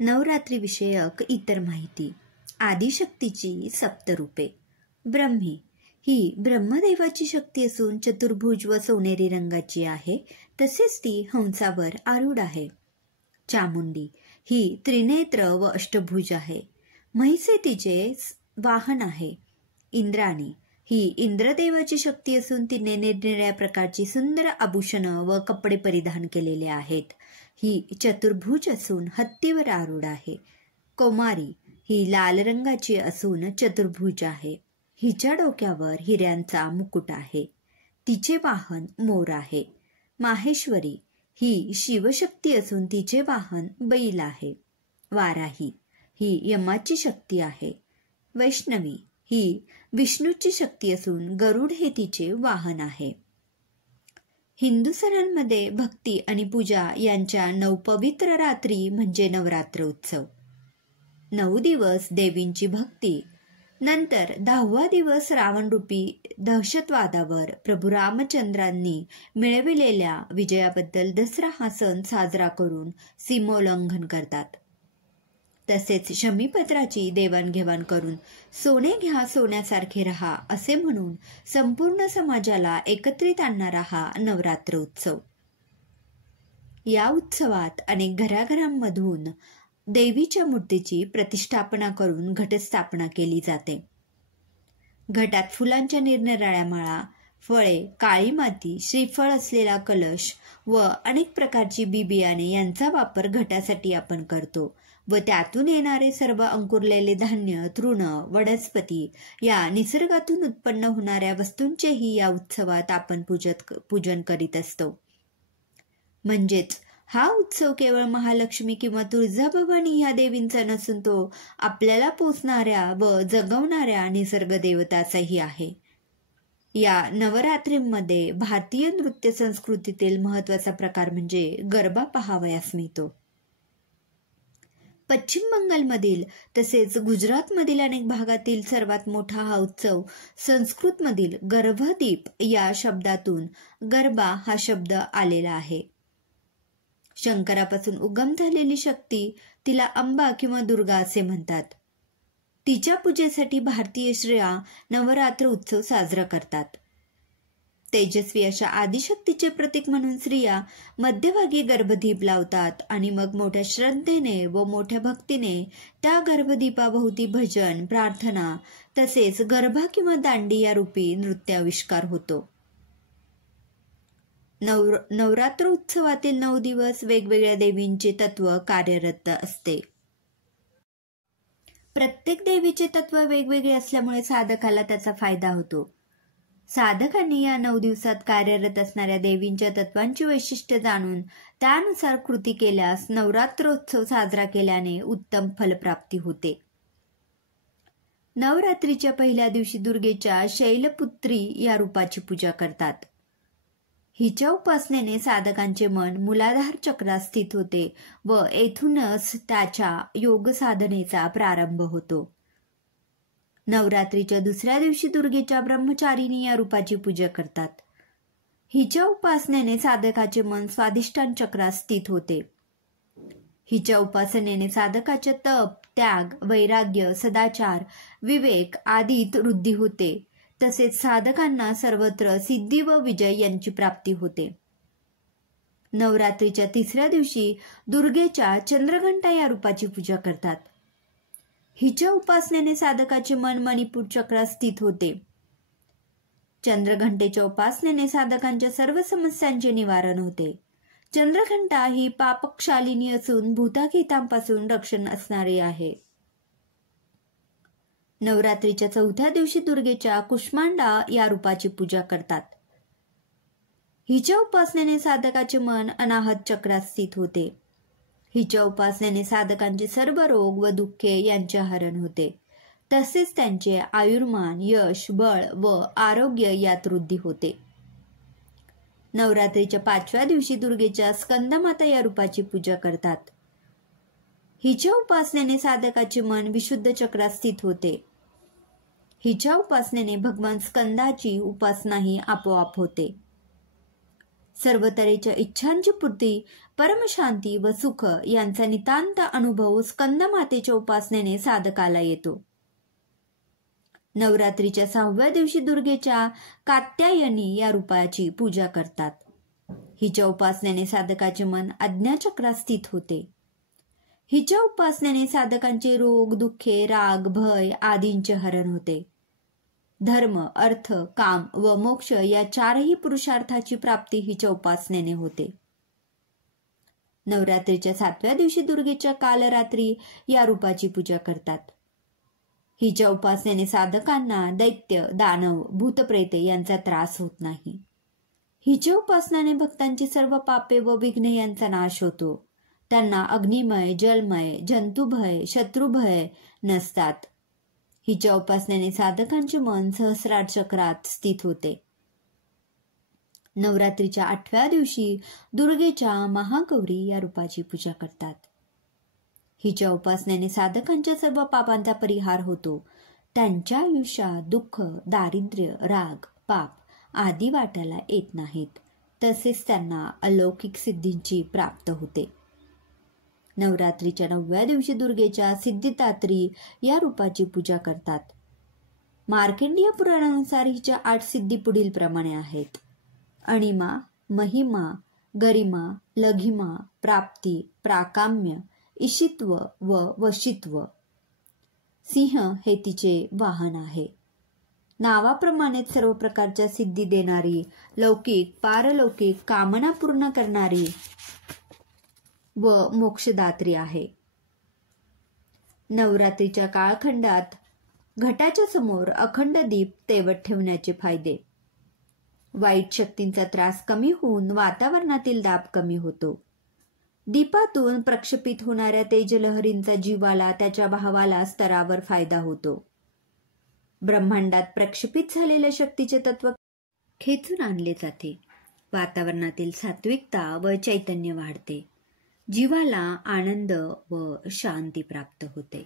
नवरात्री विषयक इतर माहिती. आदिशक्तीची सप्तरूपे. ब्रह्मी ही ब्रह्मदेवाची शक्ती असून चतुर्भुज व सोनेरी रंगाची आहे. तसेच ती हंसावर आरूढ आहे. चामुंडी ही त्रिनेत्र व अष्टभुज आहे. म्हैस तिचे वाहन आहे. इंद्राणी ही इंद्रदेवाची शक्ती असून तिने निरनिराळ्या प्रकारची सुंदर आभूषणं व कपडे परिधान केलेले आहेत. ही चतुर्भुज असून हत्तीवर आरूढ आहे. कौमारी ही लाल रंगाची असून चतुर्भुज आहे. हिच्या डोक्यावर हिऱ्यांचा मुकुट आहे. तिचे वाहन मोर आहे. माहेश्वरी ही शिवशक्ती असून तिचे वाहन बैल आहे. वाराही ही यमाची शक्ती आहे. वैष्णवी ही विष्णूची शक्ती असून गरुड हे तिचे वाहन आहे. हिंदू सणांमध्ये भक्ती आणि पूजा यांच्या 9 पवित्र रात्री म्हणजे नवरात्र उत्सव. 9 दिवस देवींची भक्ती. नंतर 10वा दिवस रावणरूपी दहशतवादावर प्रभू रामचंद्रांनी मिळविलेल्या विजयाबद्दल दसरा हा सण साजरा करून सीमोल्लंघन करतात. तसेच शमीपत्राची देवाणघेवाण करून सोने घ्या सोन्यासारखे रहा असे म्हणून संपूर्ण समाजाला एकत्रित आणणारा हा नवरात्र उत्सव. या उत्सवात अनेक घराघरांमधून देवीच्या मूर्तीची प्रतिष्ठापना करून घटस्थापना केली जाते. घटात फुलांच्या निरनिराळ्या माळा, फळे, काळी माती, श्रीफळ असलेला कलश व अनेक प्रकारची बियाणे यांचा वापर घटासाठी आपण करतो व त्यातून येणारे सर्व अंकुरलेले धान्य, तृण, वनस्पती या निसर्गातून उत्पन्न होणाऱ्या वस्तूंचेही या उत्सवात आपण पूजन करीत असतो. म्हणजेच हा उत्सव केवळ महालक्ष्मी किंवा तुळजाभवानी या देवींचा नसून तो आपल्याला पोचणाऱ्या व जगवणाऱ्या निसर्ग देवताचाही आहे. या नवरात्रीमध्ये भारतीय नृत्य संस्कृतीतील महत्त्वाचा प्रकार म्हणजे गरबा पाहावयास मिळतो. पश्चिम बंगालमधील तसेच गुजरातमधील अनेक भागातील सर्वात मोठा हा उत्सव संस्कृतमधील गर्भदीप या शब्दातून गरबा हा शब्द आलेला आहे. शंकरापासून उगम झालेली शक्ती तिला अंबा किंवा दुर्गा असे म्हणतात. तिच्या पूजेसाठी भारतीय स्त्रिया नवरात्र उत्सव साजरा करतात. तेजस्वी अशा आदिशक्तीचे प्रतीक म्हणून स्त्रिया मध्यभागी गर्भदीप लावतात आणि मग मोठ्या श्रद्धेने व मोठ्या भक्तीने त्या गर्भदीपाभोवती भजन, प्रार्थना तसेच गरबा किंवा दांडिया रूपी नृत्याविष्कार होतो. नवरात्र उत्सवातील 9 दिवस वेगवेगळ्या देवींचे तत्व कार्यरत असते. प्रत्येक देवीचे तत्व वेगवेगळे असल्यामुळे साधकाला त्याचा फायदा होतो. साधकांनी या 9 दिवसात कार्यरत असणाऱ्या देवींच्या तत्वांची वैशिष्ट्य जाणून त्यानुसार कृती केल्यास नवरात्रोत्सव साजरा केल्याने उत्तम फलप्राप्ती होते. नवरात्रीच्या पहिल्या दिवशी दुर्गेच्या शैलपुत्री या रूपाची पूजा करतात. हिच्या उपासनेने साधकांचे मन मूलाधार चक्रात स्थित होते व येथूनच त्याच्या योग साधनेचा प्रारंभ होतो. नवरात्रीच्या दुसऱ्या दिवशी दुर्गेच्या ब्रह्मचारिणी या रूपाची पूजा करतात. हिच्या उपासनेने साधकाचे मन स्वाधिष्ठान चक्रात स्थित होते. हिच्या उपासनेने साधकाचे तप, त्याग, वैराग्य, सदाचार, विवेक आदीत वृद्धी होते. तसेच साधकांना सर्वत्र सिद्धी व विजय यांची प्राप्ती होते. नवरात्रीच्या तिसऱ्या दिवशी दुर्गेच्या चंद्रघंटा या रूपाची पूजा करतात. हिच्या उपासनेने साधकाचे मन मणिपूर चक्रात स्थित होते. चंद्रघंटेच्या उपासनेने साधकांच्या सर्व समस्यांचे निवारण होते. चंद्रघंटा ही पापक्षालिनी असून भूताखेतांपासून रक्षण असणारी आहे. नवरात्रीच्या चौथ्या दिवशी दुर्गेच्या कुष्मांडा या रूपाची पूजा करतात. हिच्या उपासनेने साधकाचे मन अनाहत चक्रात स्थित होते. हिच्या उपासनेने साधकांचे सर्व रोग व दुःखे यांचे हरण होते. तसेच त्यांचे आयुर्मान, यश, बळ व आरोग्य यात वृद्धी होते. नवरात्रीच्या 5व्या दिवशी दुर्गेच्या स्कंदमाता या रूपाची पूजा करतात. हिच्या उपासनेने साधकाचे मन विशुद्ध चक्रात स्थित होते. हिच्या उपासनेने भगवान स्कंदाची उपासनाही आपोआप होते. सर्व तऱ्हेच्या इच्छांची पूर्ती, परमशांती व सुख यांचा नितांत अनुभव स्कंदमातेच्या उपासनेने साधकाला येतो. नवरात्रीच्या 6व्या दिवशी दुर्गेच्या कात्यायनी या रूपाची पूजा करतात. हिच्या उपासनेने साधकाचे मन आज्ञाचक्रात स्थित होते. हिच्या उपासनेने साधकांचे रोग, दुःखे, राग, भय आदींचे हरण होते. धर्म, अर्थ, काम व मोक्ष या 4ही पुरुषार्थाची प्राप्ती हिच्या उपासनेने होते. नवरात्रीच्या 7व्या दिवशी दुर्गेच्या कालरात्री या रूपाची पूजा करतात. हिच्या उपासनेने साधकांना दैत्य, दानव, भूतप्रेते यांचा त्रास होत नाही. हिच्या उपासनाने भक्तांची सर्व पापे व विघ्ने यांचा नाश होतो. त्यांना अग्निमय, जलमय, जंतुभय, शत्रुभय नसतात. हिच्या उपासनेने साधकांचे मन सहस्रार चक्रात स्थित होते. नवरात्रीच्या 8व्या दिवशी दुर्गेच्या महागौरी या रूपाची पूजा करतात. हिच्या उपासनेने साधकांच्या सर्व पापांचा परिहार होतो. त्यांच्या आयुष्यात दुःख, दारिद्र्य, राग, पाप आदी वाट्याला येत नाहीत. तसेच त्यांना अलौकिक सिद्धींची प्राप्त होते. नवरात्रीच्या 9व्या दिवशी दुर्गेच्या सिद्धिदात्री या रूपाची पूजा करतात. मार्कंडेय पुराणानुसार हिच्या 8 सिद्धी पुढील प्रमाणे आहेत: अणिमा, महिमा, गरिमा, लघिमा, प्राप्ती, प्राकाम्य, इशित्व व वशित्व. सिंह हे तिचे वाहन आहे. नावाप्रमाणेच सर्व प्रकारच्या सिद्धी देणारी, लौकिक, पारलौकिक कामना पूर्ण करणारी व मोक्षदात्री आहे. नवरात्रीच्या काळखंडात घटाच्या समोर अखंड दीप तेवत ठेवण्याचे फायदे. वाईट शक्तींचा त्रास कमी होऊन वातावरणातील दाब कमी होतो. दीपातून प्रक्षेपित होणाऱ्या तेजलहरींचा जीवाला, त्याच्या भावाला, स्तरावर फायदा होतो. ब्रह्मांडात प्रक्षेपित झालेल्या शक्तीचे तत्व खेचून आणले जाते. वातावरणातील सात्विकता व चैतन्य वाढते. जीवाला आनंद व शांती प्राप्त होते.